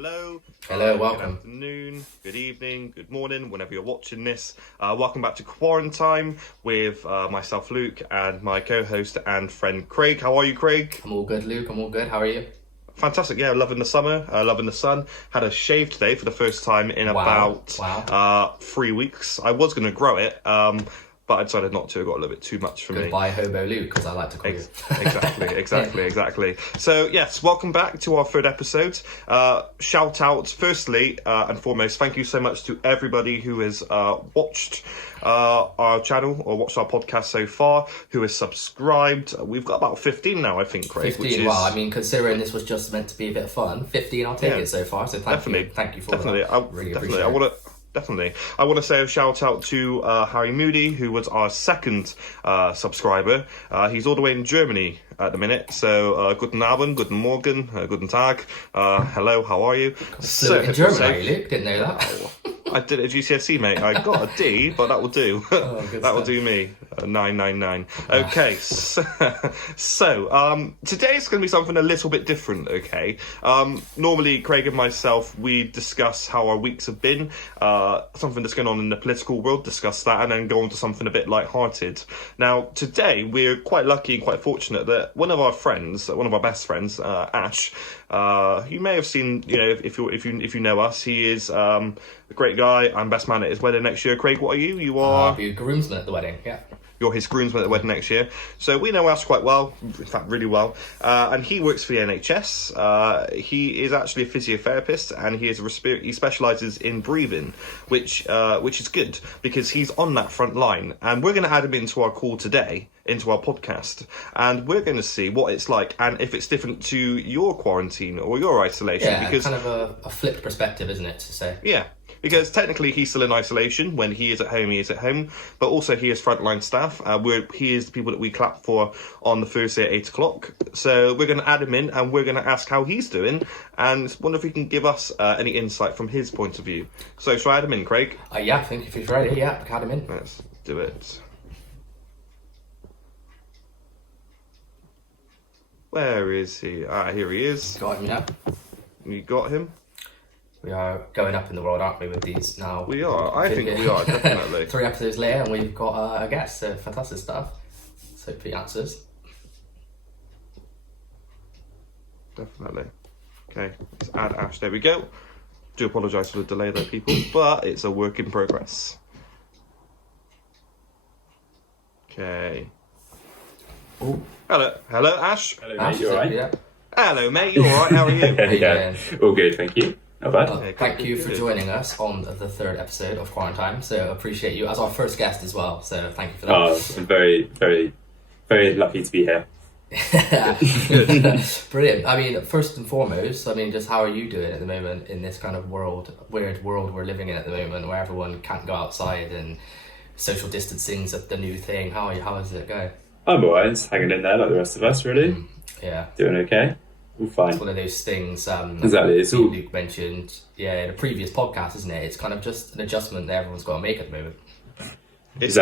Hello. Hello, welcome. Good afternoon, good evening, good morning, whenever you're watching this. Welcome back to Quarantime with myself, Luke, and my co-host and friend, Craig. How are you, Craig? I'm all good, Luke. I'm all good. How are you? Fantastic, yeah, loving the summer, loving the sun. Had a shave today for the first time in Wow. 3 weeks. I was going to grow it, but I decided not to. It got a little bit too much for me. Goodbye, Hobo Luke, as I like to call you. Exactly. So, yes, welcome back to our third episode. Shout out, firstly and foremost, thank you so much to everybody who has watched our channel or watched our podcast so far, who has subscribed. We've got about 15 now, I think, Craig. 15, which is... well, I mean, considering this was just meant to be a bit of fun, 15, I'll take it so far, so thank you for that. Really appreciate it. Definitely. I want to say a shout out to Harry Moody, who was our second subscriber. He's all the way in Germany at the minute. So, guten Abend, guten Morgen, guten Tag. Hello, how are you? In Germany, Luke? Didn't know that. I did it at GCSE, mate. I got a D, but that will do. That will do me. 999. Okay, so today's going to be something a little bit different, okay? Normally, Craig and myself, we discuss how our weeks have been, something that's going on in the political world, discuss that, and then go on to something a bit light-hearted. Now, today, we're quite lucky and quite fortunate that one of our friends, one of our best friends, Ash, you may have seen, if you know us, he is a great guy. I'm best man at his wedding next year. Craig, what are you? You are... I'll be a groomsman at the wedding, yeah. You're his groomsman at the wedding next year. So we know Ash quite well, in fact, really well. And he works for the NHS. He is actually a physiotherapist, and he specialises in breathing, which is good because he's on that front line. And we're going to add him into our call today, into our podcast, and we're going to see what it's like and if it's different to your quarantine or your isolation. Yeah, because kind of a flipped perspective, isn't it, to say? Yeah. Because technically he's still in isolation. When he is at home, he is at home. But also he is frontline staff. He is the people that we clap for on the Thursday at 8 o'clock. So we're going to add him in and we're going to ask how he's doing. And wonder if he can give us any insight from his point of view. So shall I add him in, Craig? Yeah, I think if he's ready, yeah, add him in. Let's do it. Where is he? Here he is. Got him, yeah. You got him? We are going up in the world, aren't we, with these now? We are. I think we are, definitely. 3 episodes later, and we've got a guest. So fantastic stuff. So hopefully answers. Definitely. Okay, let's add Ash. There we go. Do apologise for the delay there, people, but it's a work in progress. Okay. Oh. Hello, Ash. Hello, mate. You alright? Yeah. Hello, mate. You alright? How are you? Yeah, all good, thank you. Not bad. Thank you for joining us on the third episode of Quarantime. So appreciate you as our first guest as well. So thank you for that. I'm very, very, very lucky to be here. Brilliant. I mean, first and foremost, just how are you doing at the moment in this kind of weird world we're living in at the moment, where everyone can't go outside and social distancing's the new thing? How are you? How is it going? I'm alright, just hanging in there like the rest of us, really. Yeah. Doing okay. All fine. It's one of those things. Exactly. It's all... Luke mentioned, in a previous podcast, isn't it? It's kind of just an adjustment that everyone's got to make at the moment. It's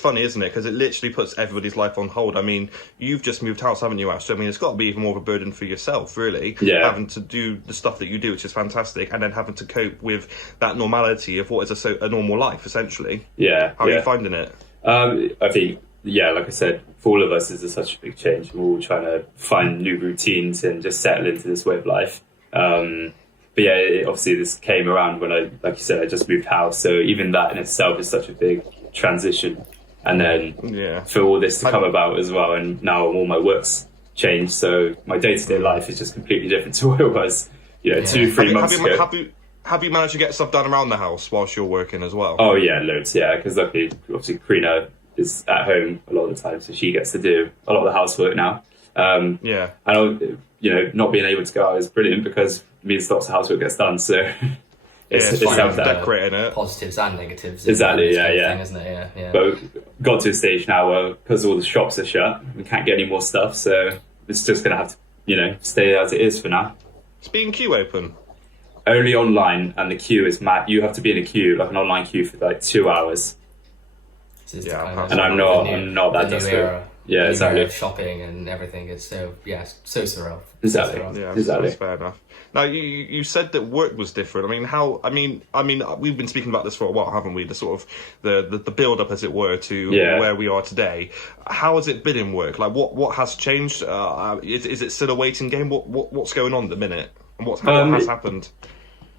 funny, isn't it? Because it literally puts everybody's life on hold. I mean, you've just moved house, haven't you, Ash? So, I mean, it's got to be even more of a burden for yourself, really. Yeah. Having to do the stuff that you do, which is fantastic, and then having to cope with that normality of what is a normal life, essentially. Yeah. How are you finding it? I think, like I said, for all of us, this is such a big change. We're all trying to find new routines and just settle into this way of life. But yeah, obviously this came around when like you said, I just moved house. So even that in itself is such a big transition. And then for all this to come about as well, and now all my work's changed. So my day-to-day life is just completely different to what it was, 2-3 months ago. Have you managed to get stuff done around the house whilst you're working as well? Oh yeah, loads, yeah. Because luckily, obviously, Karina is at home a lot of the time, so she gets to do a lot of the housework now. And not being able to go out is brilliant because it means lots of housework gets done. So it's out there. Decorating it. Positives and negatives. Exactly, yeah. Thing, isn't it? Yeah. But got to a stage now where because all the shops are shut, we can't get any more stuff. So it's just going to have to, stay as it is for now. Is B&Q open? Only online, and the queue is mad. You have to be in a queue, like an online queue, for like 2 hours. And I'm not that desperate. Yeah, exactly. Shopping and everything is so surreal. Exactly. So surreal. Yeah, Exactly. that's fair enough. Now you said that work was different. I mean, how? I mean, we've been speaking about this for a while, haven't we? The sort of the build up, as it were, to where we are today. How has it been in work? Like, what has changed? Is it still a waiting game? What's going on at the minute? And what has happened?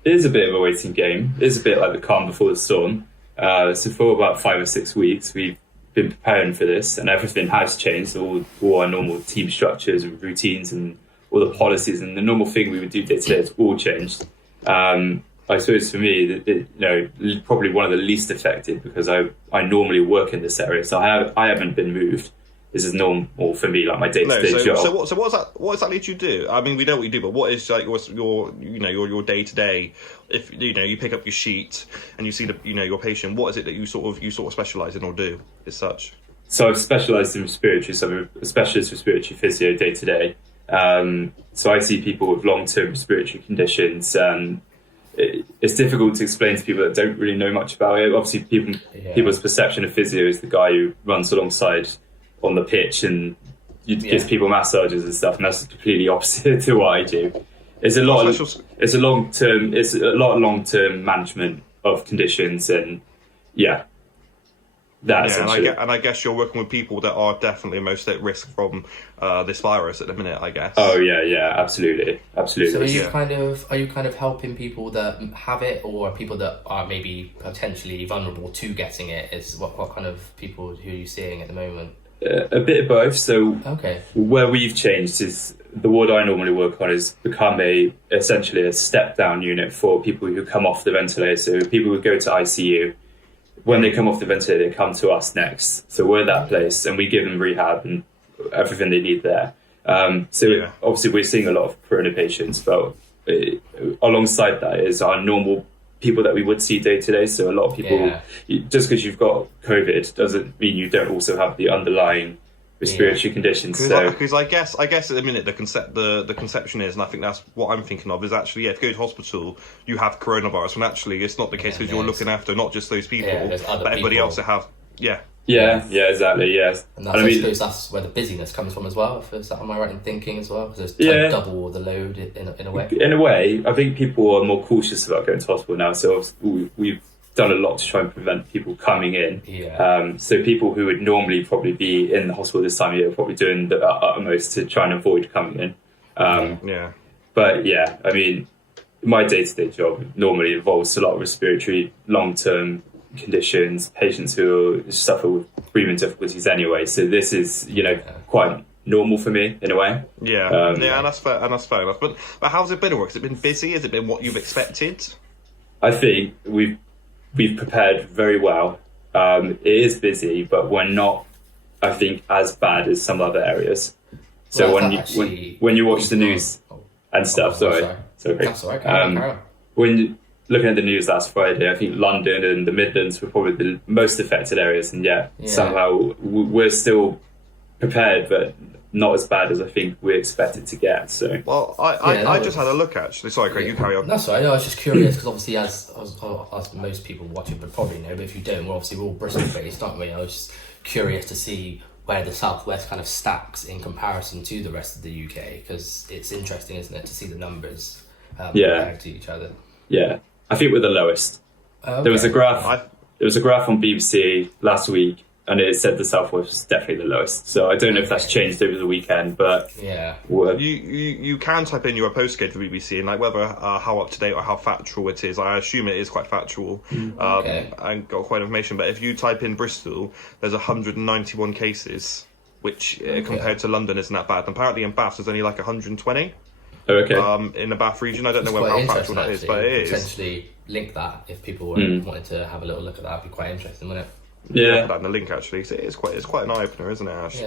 It is a bit of a waiting game. It is a bit like the calm before the storm. So for about 5 or 6 weeks, we've been preparing for this, and everything has changed. All our normal team structures and routines and all the policies and the normal thing we would do day to day has all changed. I suppose for me, probably one of the least affected, because I normally work in this area, so I haven't been moved. This is normal for me, like my day-to-day job. So what exactly do you do? I mean, we know what you do, but what is like your day-to-day? If you pick up your sheet and you see your patient, what is it that you sort of specialise in or do as such? So I've specialised in respiratory, so I'm a specialist respiratory physio day to day. So I see people with long-term respiratory conditions. It's difficult to explain to people that don't really know much about it. Obviously, people's perception of physio is the guy who runs alongside on the pitch and gives people massages and stuff, and that's completely opposite to what I do. It's a lot of long-term management of conditions, and and I guess you're working with people that are definitely most at risk from this virus at the minute, I guess. Oh yeah, absolutely. So are you kind of helping people that have it, or people that are maybe potentially vulnerable to getting it? Is what kind of people who are you seeing at the moment? A bit of both. So where we've changed is the ward I normally work on has become essentially a step down unit for people who come off the ventilator. So people who go to ICU, when they come off the ventilator, they come to us next. So we're that place, and we give them rehab and everything they need there. Obviously we're seeing a lot of corona patients, but alongside that is our normal people that we would see day to day. So a lot of people, just because you've got COVID doesn't mean you don't also have the underlying respiratory conditions. Because I guess at the minute the conception is, and I think that's what I'm thinking of, is actually if you go to hospital you have coronavirus, when actually it's not the case, because you're looking after not just those people, but everybody else that have exactly, yes. And I suppose that's where the busyness comes from as well. Am I right in thinking as well? Because there's double the load in a way. In a way, I think people are more cautious about going to hospital now. So we've done a lot to try and prevent people coming in. So people who would normally probably be in the hospital this time of year are probably doing the utmost to try and avoid coming in. But I mean, my day-to-day job normally involves a lot of respiratory, long-term conditions, patients who suffer with breathing difficulties anyway. So this is, quite normal for me in a way. And that's fair enough. But how's it been at work? Has it been busy? Has it been what you've expected? I think we've prepared very well. It is busy, but we're not, I think, as bad as some other areas. So when you watch the news and stuff, sorry. That's all right. When looking at the news last Friday, I think London and the Midlands were probably the most affected areas, and somehow we're still prepared, but not as bad as I think we expected to get. So, I just had a look actually. Sorry, Craig, you carry on. That's all right. I was just curious because obviously, as most people watching would probably know, but if you don't, we're all Bristol based, aren't we? I was just curious to see where the Southwest kind of stacks in comparison to the rest of the UK, because it's interesting, isn't it, to see the numbers compared to each other. Yeah, I think we're the lowest. There was a graph. There was a graph on BBC last week, and it said the Southwest was definitely the lowest. So I don't know if that's changed over the weekend, but you can type in your postcode for BBC and like whether how up to date or how factual it is. I assume it is quite factual and got quite information. But if you type in Bristol, there's 191 cases, which compared to London isn't that bad. And apparently in Bath there's only like 120. In the Bath region. I don't know how factual that is, but it is. Potentially link that if people wanted to have a little look at that. It'd be quite interesting, wouldn't it? Yeah, put that in the link actually. So it's quite an eye opener, isn't it, Ash?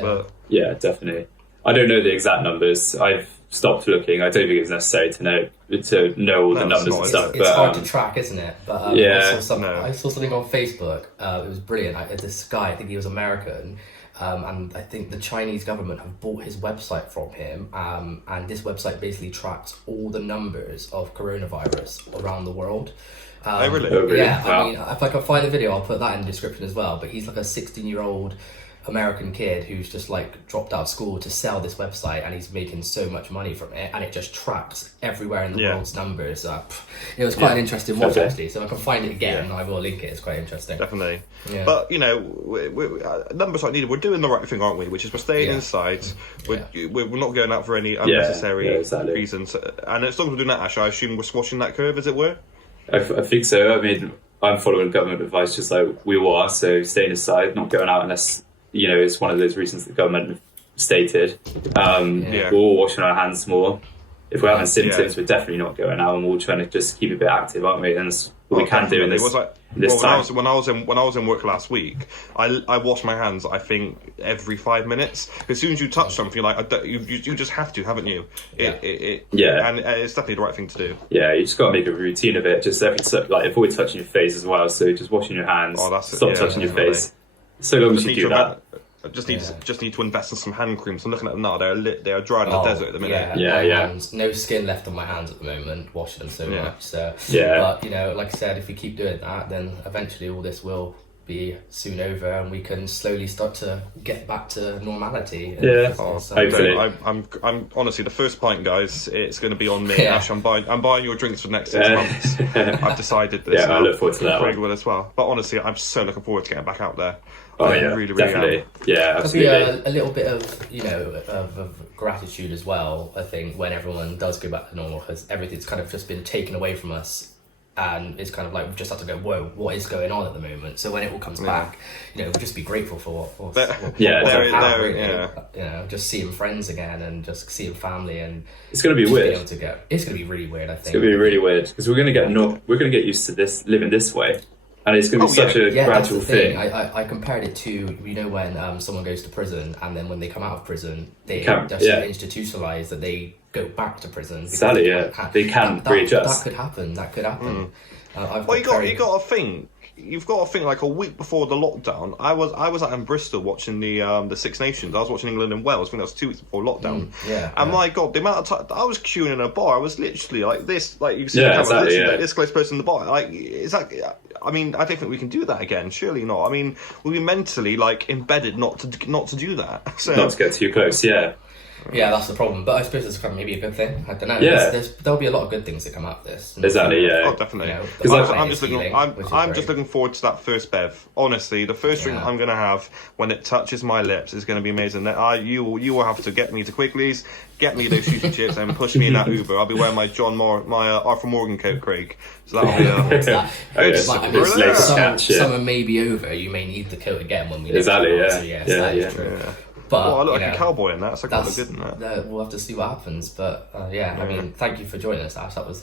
Yeah, definitely. I don't know the exact numbers. I've stopped looking. I don't think it's necessary to know all the numbers and stuff. It's hard to track, isn't it? But I saw something on Facebook. It was brilliant. This guy, I think he was American. And I think the Chinese government have bought his website from him, and this website basically tracks all the numbers of coronavirus around the world. Really? Yeah, wow. I mean, if I can find a video, I'll put that in the description as well. But he's like a 16-year-old American kid who's just like dropped out of school to sell this website, and he's making so much money from it, and it just tracks everywhere in the world's numbers. It was quite an interesting watch, actually. So I can find it again. I will link it. It's quite interesting. Definitely. Yeah. But numbers aren't needed. We're doing the right thing, aren't we? Which is we're staying inside. We're not going out for any unnecessary reasons. And as long as we're doing that, Ash, I assume we're squashing that curve, as it were. I think so. I mean, I'm following government advice just like we all are. So staying inside, not going out unless it's one of those reasons the government have stated. We're all washing our hands more. If we're having symptoms, we're definitely not going out, and we're all trying to just keep a bit active, aren't we? And that's what we can do in this. Time. When I was in work last week, I washed my hands. I think every 5 minutes. As soon as you touch something, you just have to, haven't you? And it's definitely the right thing to do. Yeah, you just got to make a routine of it. Just avoid touching your face as well. So just washing your hands. Stop touching your face. So long as you do that. I just need to invest in some hand creams. I'm looking at them now. They are dry in the desert at the minute. Hands, no skin left on my hands at the moment. Washing them so much. So but like I said, if we keep doing that, then eventually all this will be soon over, and we can slowly start to get back to normality. Hopefully. I'm honestly, the first pint, guys, it's going to be on me. Ash, I'm buying your drinks for the next 6 months. I've decided this. I look forward to that. Craig will as well. But honestly, I'm so looking forward to getting back out there. Really, definitely. Yeah, absolutely. There'll be a little bit of gratitude as well, I think, when everyone does go back to normal, because everything's kind of just been taken away from us. And it's kind of like we've just had to go, whoa, what is going on at the moment? So when it all comes back, we'll just be grateful for what's just seeing friends again and just seeing family, and it's going to be weird. It's going to be really weird. I think it's going to be really weird because we're going to get used to this living this way, and it's going to be such a gradual thing. I compared it to when someone goes to prison, and then when they come out of prison, they just institutionalize that they go back to prison. Sadly, they can readjust. That could happen. You got to think. You've got to think, like a week before the lockdown, I was out in Bristol watching the Six Nations. I was watching England and Wales. I think that was 2 weeks before lockdown. My God, the amount of time I was queuing in a bar, I was literally like this, like you see, this close person in the bar. Like, is that? I mean, I don't think we can do that again. Surely not. I mean, we'll be mentally embedded not to do that. So. Not to get too close. Yeah. Yeah, that's the problem. But I suppose it's kind of maybe a good thing. I don't know. There'll be a lot of good things that come out of this. Exactly. Yeah. Oh, definitely. I'm just looking forward to that first bev. Honestly, the first drink I'm going to have when it touches my lips is going to be amazing. You will have to get me to Quigley's, get me those sushi chips, and push me in that Uber. I'll be wearing my Arthur Morgan coat, Craig. So that'll be summer may be over. You may need the coat again when we. Exactly. Yeah. But, I look like a cowboy in that, so I quite look good in that. We'll have to see what happens. But I mean, thank you for joining us, Ash. That was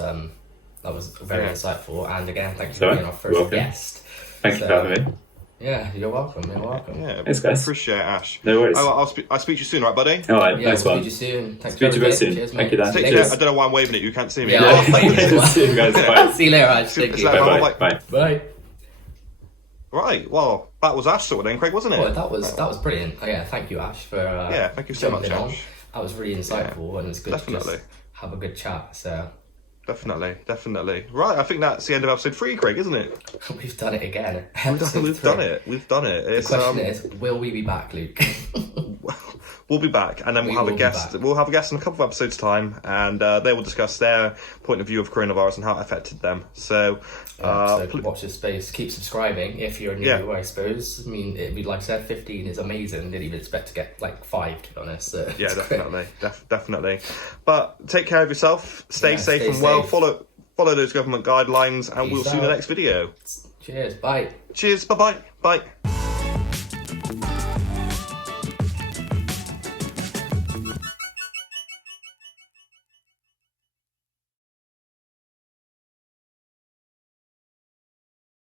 very insightful. And again, thank you for being our first guest. Thank you for having me. Yeah, you're welcome. Yeah, thanks, guys. Appreciate it, Ash. No worries. I'll speak to you soon, right, buddy? All right, nice one. Speak to you soon. Thanks speak to you soon. Cheers, thank you, Dan. Take care. I don't know why I'm waving at you. You can't see me. See you guys. Bye. See you later, Ash. Thank you. Bye. Right, well, that was Ash sorted then, Craig, wasn't it? Well, that was brilliant. Thank you, Ash, for thank you so much, Ash. That was really insightful, and it's good to just have a good chat. So definitely. Right, I think that's the end of episode 3, Craig, isn't it? We've done it again. We've done it. The question is, will we be back, Luke? We'll be back, and then we'll have a guest. We'll have a guest in a couple of episodes' time, and they will discuss their point of view of coronavirus and how it affected them. So, watch this space. Keep subscribing if you're new. I suppose. I mean, like I said, 15 is amazing. Didn't even expect to get like 5, to be honest. So definitely. But take care of yourself. Stay safe and well. Follow those government guidelines, and we'll see you in the next video. Cheers. Bye. Cheers. Bye.